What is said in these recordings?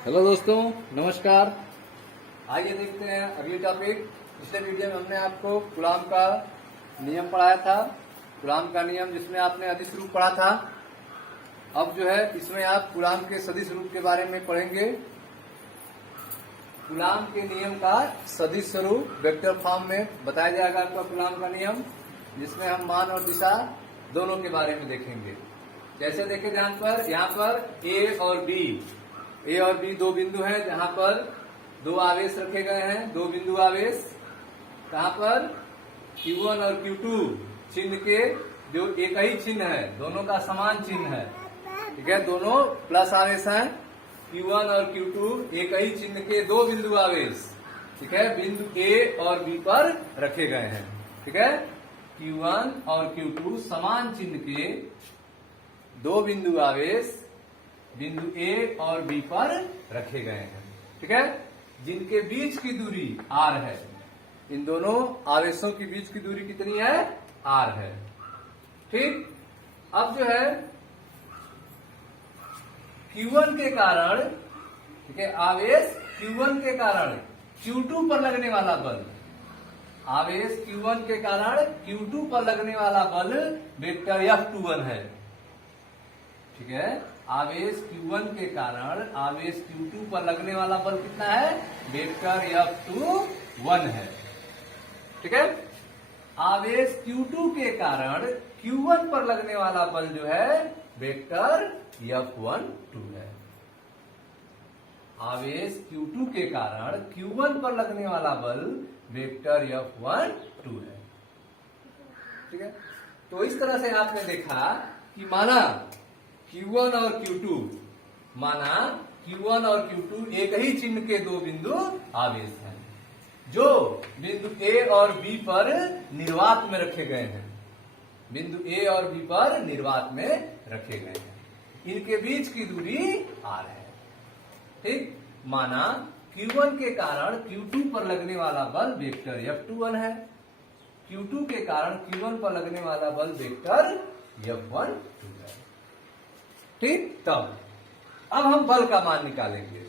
Hello दोस्तों, नमस्कार। आइए देखते हैं अगली टॉपिक। पिछले वीडियो में हमने आपको कूलाम का नियम पढ़ाया था। कूलाम का नियम जिसमें आपने अदिश रूप पढ़ा था। अब जो है इसमें आप कूलाम के सदिश रूप के बारे में पढ़ेंगे। कूलाम के नियम का सदिश रूप वेक्टर फॉर्म में बताया जाएगा आपका कूलाम का नियम, जिसमें हम मान और दिशा दोनों के बारे में देखेंगे। जैसे देखें यहाँ पर ए और बी दो बिंदु हैं, जहां पर दो आवेश रखे गए हैं, दो बिंदु आवेश। कहां पर Q1 और Q2 चिन्ह के जो एक ही चिन्ह है, दोनों का समान चिन्ह है। ठीक है, दोनों प्लस आवेश हैं। Q1 और Q2 एक ही चिन्ह के दो बिंदु आवेश, ठीक है, बिंदु A और B पर रखे गए हैं। ठीक है, Q1 और Q2 समान चिन्ह के दो बिंदु आवेश बिंदु A और B पर रखे गए हैं। ठीक है, जिनके बीच की दूरी R है। इन दोनों आवेशों के बीच की दूरी कितनी है? R है। ठीक, अब जो है Q1 के कारण, ठीक है, आवेश Q1 के कारण Q2 पर लगने वाला बल, आवेश Q1 के कारण Q2 पर लगने वाला बल वेक्टर F21 है। ठीक है, आवेश Q1 के कारण आवेश Q2 पर लगने वाला बल कितना है? वेक्टर F21 है। ठीक है, आवेश Q2 के कारण Q1 पर लगने वाला बल जो है वेक्टर F12 है। आवेश Q2 के कारण Q1 पर लगने वाला बल वेक्टर F12 है। ठीक है, तो इस तरह से आपने देखा कि माना Q1 और Q2 एक ही चिन्ह के दो बिंदु आवेश हैं, जो बिंदु A और B पर निर्वात में रखे गए हैं। बिंदु A और B पर निर्वात में रखे गए हैं। इनके बीच की दूरी R है। ठीक, माना Q1 के कारण Q2 पर लगने वाला बल वेक्टर F21 है। Q2 के कारण Q1 पर लगने वाला बल वेक्टर F12 है। ठीक, तब अब हम बल का मान निकालेंगे।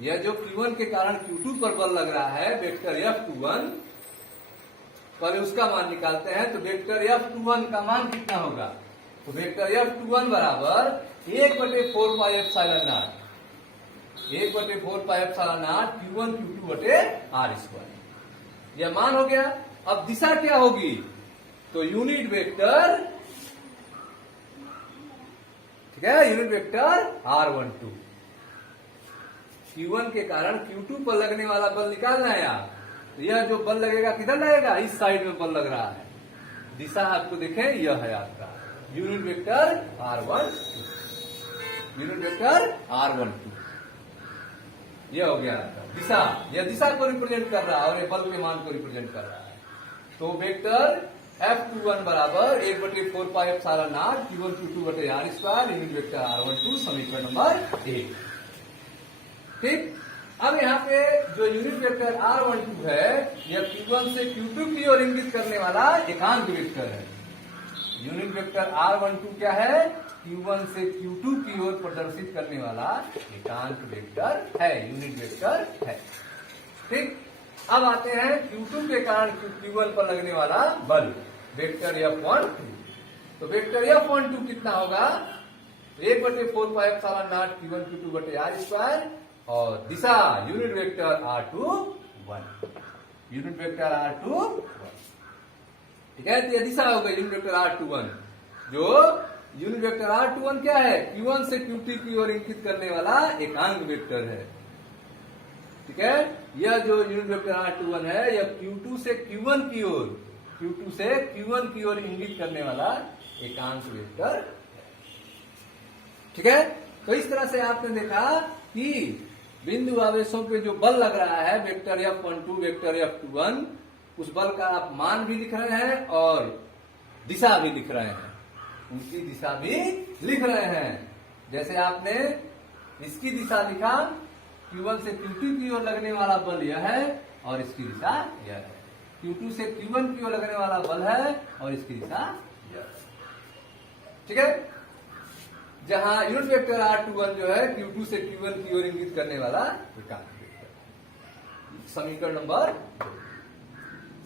यह जो Q1 के कारण Q2 पर बल लग रहा है वेक्टर F21, पहले उसका मान निकालते हैं। तो वेक्टर F21 का मान कितना होगा? तो वेक्टर F21 बराबर 1/4 pi epsilon not, 1/4 pi epsilon not Q1 Q2 बटे R स्क्वायर। यह मान हो गया। अब दिशा क्या होगी? तो यूनिट वेक्टर, ठीक है, यूनिट वेक्टर R12। Q1 के कारण Q2 पर लगने वाला बल निकालना है यार। तो यह जो बल लगेगा किधर लगेगा? इस साइड में बल लग रहा है। दिशा आपको देखें, यह है आपका unit vector R12, unit vector R12। यह हो गया आपका दिशा। यह दिशा को रिप्रेजेंट कर रहा है और यह बल के मान को रिप्रेजेंट कर रहा है। तो वेक्टर F21 बराबर 1/4 pi epsilon not Q1 Q2 बटे R square unit vector R12, समीकरण नंबर 1। ठीक, अब यहाँ पे जो यूनिट वेक्टर R12 है, यह Q1 से Q2 की ओर इंगित करने वाला एकांक वेक्टर है। यूनिट वेक्टर R12 क्या है? Q1 से Q2 की ओर प्रदर्शित करने वाला एकांक वेक्टर है, यूनिट वेक्टर है। ठीक, अब आते हैं Q2 के कारण Q1 पर लगने वाला बल वेक्टर F12। तो वेक्टर F12 कितना होगा? 1/4 pi epsilon not Q1 Q2 बटे R स्क्वायर, और दिशा unit vector R21, unit vector R21। ठीक है, तो यह दिशा होगा यूनिट वेक्टर R21। जो यूनिट वेक्टर R21 क्या है? Q1 से Q2 की ओर इंगित करने वाला एकांक वेक्टर है। ठीक है, यह जो यूनिट वेक्टर R21 है, यह Q2 से Q1 की ओर, Q2 से Q1 की ओर इंगित करने वाला एकांक वेक्टर है। ठीक है, तो इस तरह से आपने देखा कि बिंदु आवेशों पे जो बल लग रहा है वेक्टर F12, वेक्टर F21, उस बल का आप मान भी लिख रहे हैं और दिशा भी लिख रहे हैं, उनकी दिशा भी लिख रहे हैं। जैसे आपने इसकी दिशा लिखा, Q1 से Q2 की ओर लगने वाला बल यह है और इसकी दिशा यह है। Q2 से Q1 की ओर लगने वाला बल है और इसकी दिशा यह है। ठीक है, जहां यूनिट वेक्टर R21 जो है Q2 से Q1 की ओर इंगित करने वाला एकांक वेक्टर। समीकरण नंबर 2।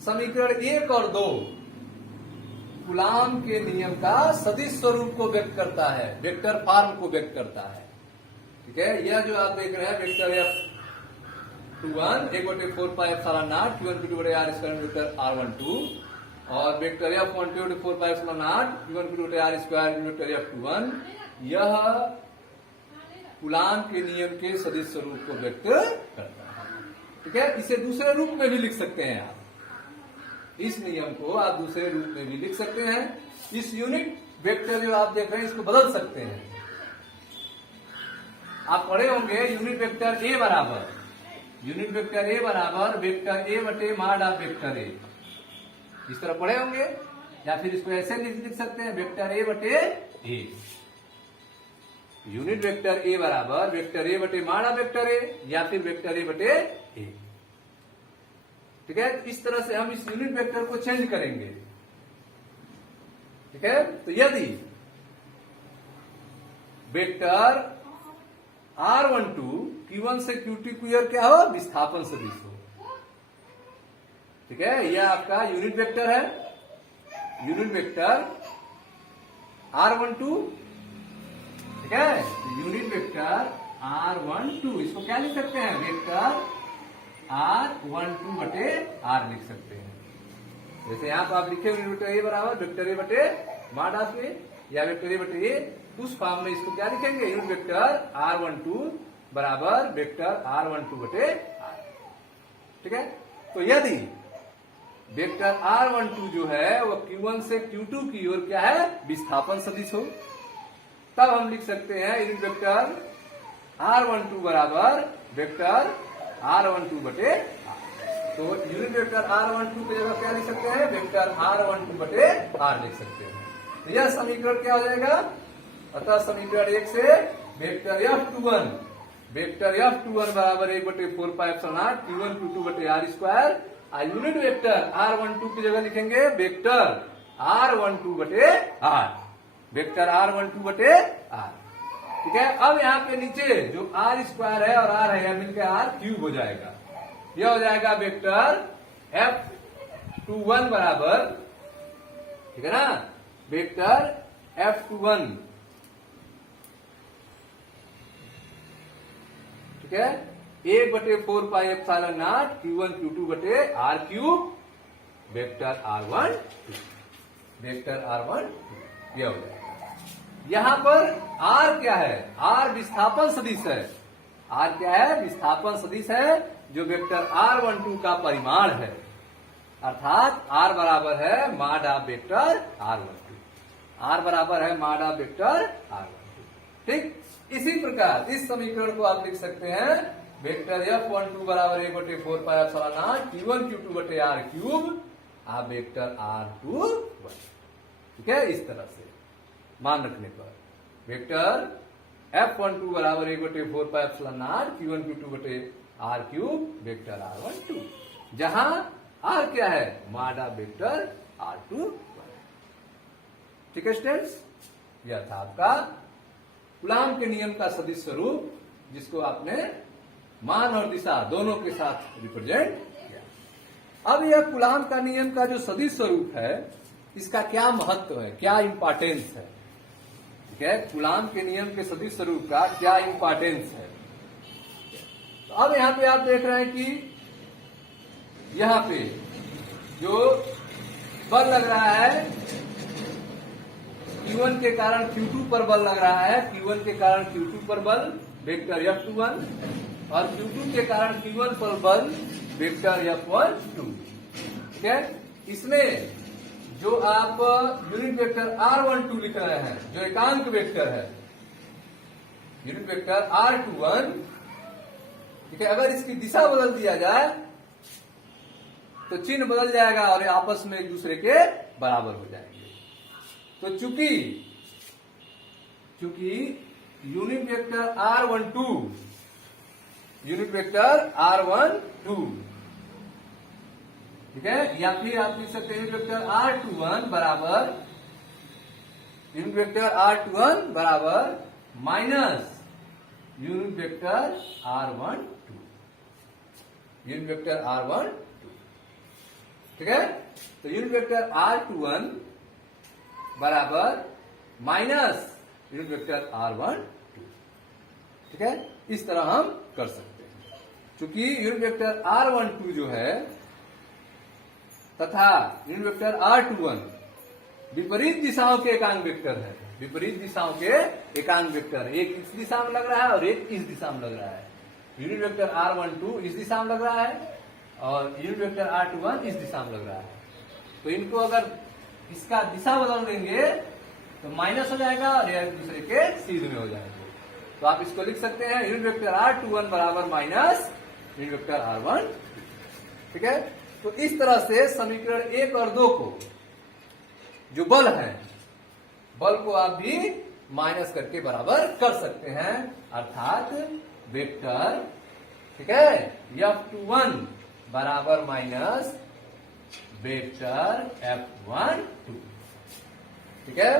समीकरण 1 और 2 कूलाम के नियम का सदिश स्वरूप को व्यक्त करता है, वेक्टर फॉर्म को व्यक्त करता है। ठीक है, यह जो आप देख रहे हैं वेक्टर F21 1/4πε0 Q1 Q2 बटे R स्क्वायर वेक्टर R12 और वेक्टर F12 4πε0 Q1 Q2 बटे R स्क्वायर वेक्टर F21, यह कूलाम के नियम के सदिश स्वरूप को व्यक्त करता है। ठीक है, इसे दूसरे रूप में भी लिख सकते हैं आप, इस नियम को आप दूसरे रूप में भी लिख सकते हैं। इस यूनिट वेक्टर जो आप देख रहे हैं इसको बदल सकते हैं। आप पढ़े होंगे यूनिट वेक्टर ए बराबर वेक्टर ए बटे माड ऑफ वेक्टर ए, इस तरह पढ़े होंगे। या फिर इसको ऐसे लिख सकते हैं वेक्टर ए बटे ए। यूनिट वेक्टर ए बराबर वेक्टर ए बटे माड ऑफ वेक्टर ए या फिर वेक्टर ए बटे ए। ठीक है, इस तरह से हम इस यूनिट वेक्टर को चेंज करेंगे। ठीक है, तो यदि वेक्टर R12 Q1 से Q2 की ओर क्या हो, विस्थापन सदिश हो। ठीक है, यह आपका यूनिट वेक्टर है, यूनिट वेक्टर R12। ठीक है, यूनिट वेक्टर R12 इसको क्या लिख सकते हैं, वेक्टर R12 बटे R लिख सकते हैं। जैसे यहां पर आप लिखे यूनिट वेक्टर ए बराबर वेक्टर ए बटे माड ऑफ ए या वेक्टर ए बटे ए, उस फॉर्म में इसको क्या लिखेंगे, यूनिट वेक्टर R12 बराबर वेक्टर R12 बटे R। ठीक है, तो यदि वेक्टर R12 जो है वो Q1 से Q2 की ओर क्या है, विस्थापन सदिश हो, तब हम लिख सकते हैं यूनिट वेक्टर R12 बराबर वेक्टर R12 बटे R। तो यूनिट वेक्टर R12 की जगह क्या लिख सकते हैं, वेक्टर R12 बटे R लिख सकते हैं। तो यह समीकरण क्या हो जाएगा, अतः समीकरण 1 से वेक्टर F21 बराबर 1/4πε0 Q1 Q2 बटे R square, unit vector R12 की जगह लिखेंगे वेक्टर R12 बटे R, वेक्टर R12 बटे R। ठीक है, अब यहाँ पे नीचे जो R स्क्वायर है और R है यह मिलकर R क्यूब हो जाएगा। यह हो जाएगा वेक्टर F21 बराबर, ठीक है ना, वेक्टर F21। ठीक है, 1/4πε0 Q1 Q2 बटे R क्यूब वेक्टर R12, यह हो जाएगा। यहां पर R क्या है, R विस्थापन सदिश है। R क्या है, विस्थापन सदिश है जो वेक्टर R12 का परिमाण है, अर्थात R बराबर है माड ऑफ वेक्टर R12। R बराबर है माड ऑफ वेक्टर R12। ठीक, इसी प्रकार इस समीकरण को आप लिख सकते हैं वेक्टर F12 बराबर 1/4πε0 Q1 Q2 बटे R क्यूब आप वेक्टर R21। ठीक है, इस तरह से मान रखने पर वेक्टर F12 बराबर 1/4πε0 Q1 Q2 बटे R क्यूब वेक्टर R12, जहां R क्या है, माड ऑफ वेक्टर R21। ठीक है स्टूडेंट्स, यह था आपका कूलाम के नियम का सदिश स्वरूप, जिसको आपने मान और दिशा दोनों के साथ रिप्रेजेंट किया। अब यह कूलाम का नियम का जो सदिश स्वरूप है, इसका क्या महत्व है, क्या इंपॉर्टेंस है। ठीक है, कूलाम के नियम के सदिश स्वरूप का क्या इंपॉर्टेंस है। तो अब यहां पे आप देख रहे हैं कि यहां पे जो बल लग रहा है Q1 के कारण Q2 पर बल लग रहा है, Q1 के कारण Q2 पर बल वेक्टर F21 और Q2 के कारण Q1 पर बल वेक्टर F12। ठीक है, इसमें जो आप यूनिट वेक्टर R12 लिख रहे हैं, जो एकांक वेक्टर है, यूनिट वेक्टर R21, ठीक है, अगर इसकी दिशा बदल दिया जाए तो चिन्ह बदल जाएगा और ये आपस में एक दूसरे के बराबर हो जाएंगे। तो चूंकि यूनिट वेक्टर R12 ठीक है, या फिर आप लिख सकते हैं यूनिट वेक्टर R21 बराबर minus unit vector r1 2, unit vector r1 2, ठीक है। तो यूनिट वेक्टर r21 बराबर माइनस यूनिट वेक्टर r1 2, ठीक है। इस तरह हम कर सकते हैं। चूंकि यूनिट वेक्टर r12 जो है तथा यूनिट वेक्टर r21 विपरीत दिशाओं के एकांक वेक्टर है, विपरीत दिशाओं के एकांक वेक्टर, एक इस दिशा में लग रहा है और एक इस दिशा में लग रहा है। यूनिट वेक्टर r12 इस दिशा में लग रहा है और यूनिट वेक्टर r21 इस दिशा में लग रहा है। तो इनको अगर इसका दिशा बदल देंगे तो माइनस हो जाएगा और यह एक दूसरे के सीध में हो जाएंगे। तो आप इसको लिख सकते हैं यूनिट वेक्टर r21 बराबर माइनस यूनिट वेक्टर r1, ठीक है। तो इस तरह से समीकरण 1 और 2 को जो बल है, बल को आप भी माइनस करके बराबर कर सकते हैं, अर्थात वेक्टर, ठीक है, F21 बराबर माइनस वेक्टर F12, ठीक है।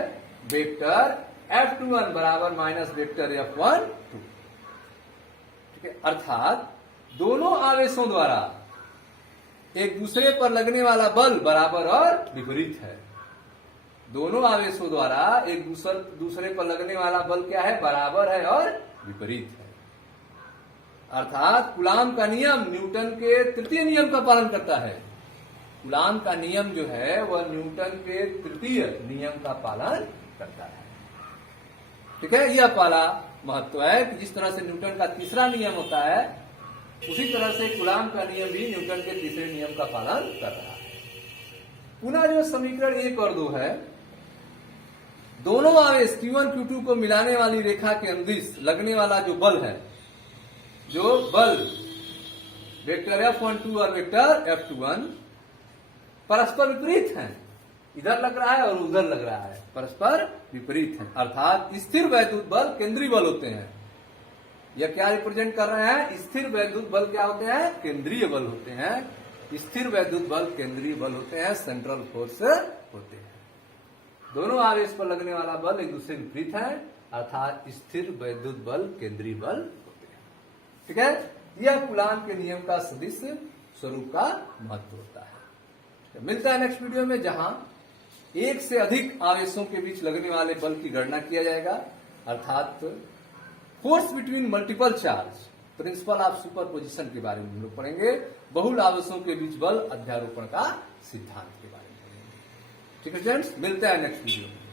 वेक्टर F21 बराबर माइनस वेक्टर F12, ठीक है। अर्थात दोनों आवेशों द्वारा एक दूसरे पर लगने वाला बल बराबर और विपरीत है। दोनों आवेशों द्वारा एक दूसरे पर लगने वाला बल क्या है, बराबर है और विपरीत है। अर्थात कूलाम का नियम न्यूटन के तृतीय नियम का पालन करता है। कूलाम का नियम जो है वह न्यूटन के तृतीय नियम का पालन करता है, ठीक है। यह पहला महत्व है कि जिस तरह से न्यूटन का तीसरा नियम होता है उसी तरह से कूलाम का नियम भी न्यूटन के तीसरे नियम का पालन कर रहा है। पुनः जो समीकरण 1 और 2 है, दोनों आवेश Q1 Q2 को मिलाने वाली रेखा के अनुदिश लगने वाला जो बल है, जो बल वेक्टर F12 और वेक्टर F21 परस्पर विपरीत हैं, इधर लग रहा है और उधर लग रहा है, परस्पर विपरीत है। अर्थात स्थिर वैद्युत बल केंद्रीय बल होते हैं। यह क्या रिप्रेजेंट कर रहे हैं, स्थिर वैद्युत बल क्या होते हैं, केंद्रीय बल होते हैं। स्थिर वैद्युत बल केंद्रीय बल होते हैं, सेंट्रल फोर्स होते हैं। दोनों आवेश पर लगने वाला बल एक दूसरे विपरीत है, अर्थात स्थिर वैद्युत बल केंद्रीय बल होते हैं, ठीक है। यह कूलाम के नियम का सदिश स्वरूप का महत्व होता है। मिलता है नेक्स्ट वीडियो में, जहां एक से अधिक आवेशों के बीच लगने वाले बल की गणना किया जाएगा, अर्थात force between multiple charge, principle of superposition के बारे में हम लोग पढ़ेंगे। बहुल आवेशों के बीच बल अध्यारोपण का सिद्धांत के बारे में पढ़ेंगे, ठीक है फ्रेंड्स। मिलते हैं नेक्स्ट वीडियो में।